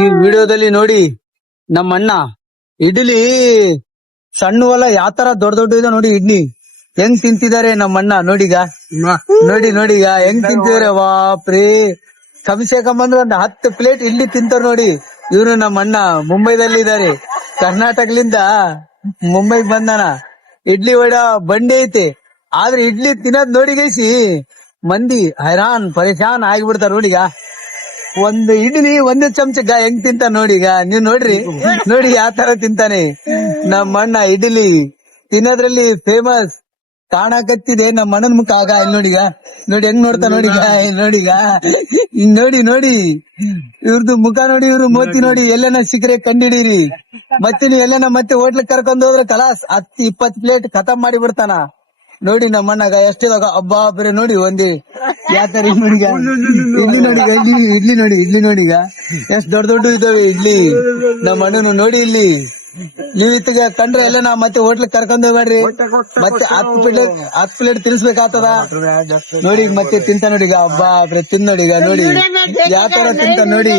ಈ ವಿಡಿಯೋದಲ್ಲಿ ನೋಡಿ ನಮ್ಮ ಅಣ್ಣ ಇಡ್ಲಿ ಸಣ್ಣವಲ್ಲ ಯಾವ ತರ ದೊಡ್ಡ ದೊಡ್ಡ ಇದೆ ನೋಡಿ ಇಡ್ಲಿ ಹೆಂಗ್ ತಿಂತಿದ್ದಾರೆ ನಮ್ಮ ಅಣ್ಣ ನೋಡಿಗ ನೋಡಿಗ ಹೆಂಗ್ ತಿಂತಿದಾರೆ ವಾಪ್ರೇ ಕಮ್ಸೆ ಕಮ್ ಅಂದ್ರೆ ಒಂದು 10 ಪ್ಲೇಟ್ ಇಡ್ಲಿ ತಿಂತಾರ ನೋಡಿ ಇವ್ರು ನಮ್ಮ ಅಣ್ಣ ಮುಂಬೈದಲ್ಲಿ ಇದಾರೆ ಕರ್ನಾಟಕದಿಂದ ಮುಂಬೈಗ್ ಬಂದಾನ ಇಡ್ಲಿ ವಡ ಬಂಡಿ ಐತೆ ಆದ್ರೆ ಇಡ್ಲಿ ತಿನ್ನೋದ್ ನೋಡಿಗೈಸಿ ಮಂದಿ ಹೈರಾನ್ ಪರೇಶಾನ್ ಆಗಿಬಿಡ್ತಾರ ನೋಡಿಗ ಒಂದು ಇಡ್ಲಿ ಒಂದೇ ಚಮಚ ಹೆಂಗ್ ತಿಂತ ನೋಡಿಗ ನೀವ್ ನೋಡ್ರಿ ನೋಡಿ ಯಾವ ತರ ತಿಂತಾನೆ ನಮ್ಮ ಅಣ್ಣ ಇಡ್ಲಿ ತಿನ್ನೋದ್ರಲ್ಲಿ ಫೇಮಸ್ ಕಾಣಕತ್ತಿದೆ ನಮ್ಮ ಅಣ್ಣನ ಮುಖ ಆಗ ನೋಡಿಗ ನೋಡಿ ಹೆಂಗ್ ನೋಡ್ತಾ ನೋಡಿಗ ನೋಡಿ ಇವ್ರದ್ದು ಮುಖ ನೋಡಿ ಇವ್ರು ಮೋತಿ ನೋಡಿ ಎಲ್ಲನ ಸಿಕ್ಕರೆ ಕಂಡಿಡೀರಿ ಮತ್ತೆ ನೀವ್ ಎಲ್ಲನ ಮತ್ತೆ ಹೋಟ್ಲಿಗೆ ಕರ್ಕೊಂಡ್ ಹೋದ್ರೆ ಕಲಾಸ್ 10-20 ಪ್ಲೇಟ್ ಖತಮ್ ಮಾಡಿ ಬಿಡ್ತಾನ ನೋಡಿ ನಮ್ಮ ಅಣ್ಣಗ ಎಷ್ಟಿದಾಗ ಹಬ್ಬ ಬೇರೆ ನೋಡಿ ಒಂದೇ ಯಾತರ ನೋಡಿಗ ಇಡ್ಲಿ ನೋಡಿಗ ಎಷ್ಟ್ ದೊಡ್ಡ ದೊಡ್ಡ ಇದಾವೆ ಇಡ್ಲಿ ನಮ್ಮ ಅಣ್ಣನು ನೋಡಿ ಇಲ್ಲಿ ನೀವ್ ಇತ್ತಿಗೆ ಕಂಡ್ರೆ ಎಲ್ಲ ನಾ ಮತ್ತೆ ಹೋಟ್ಲಿಗೆ ಕರ್ಕೊಂಡ್ ಹೋಗ್ಬೇಡ್ರಿ ಮತ್ತೆ 10 ಪ್ಲೇಟ್ ತಿನ್ಸ್ಬೇಕಾಗ್ತದ ನೋಡಿ ಮತ್ತೆ ತಿಂತ ನೋಡಿಗ ಹಬ್ಬ ತಿನ್ ನೋಡಿಗ ನೋಡಿ ಯಾವ ತರ ತಿಂತ ನೋಡಿ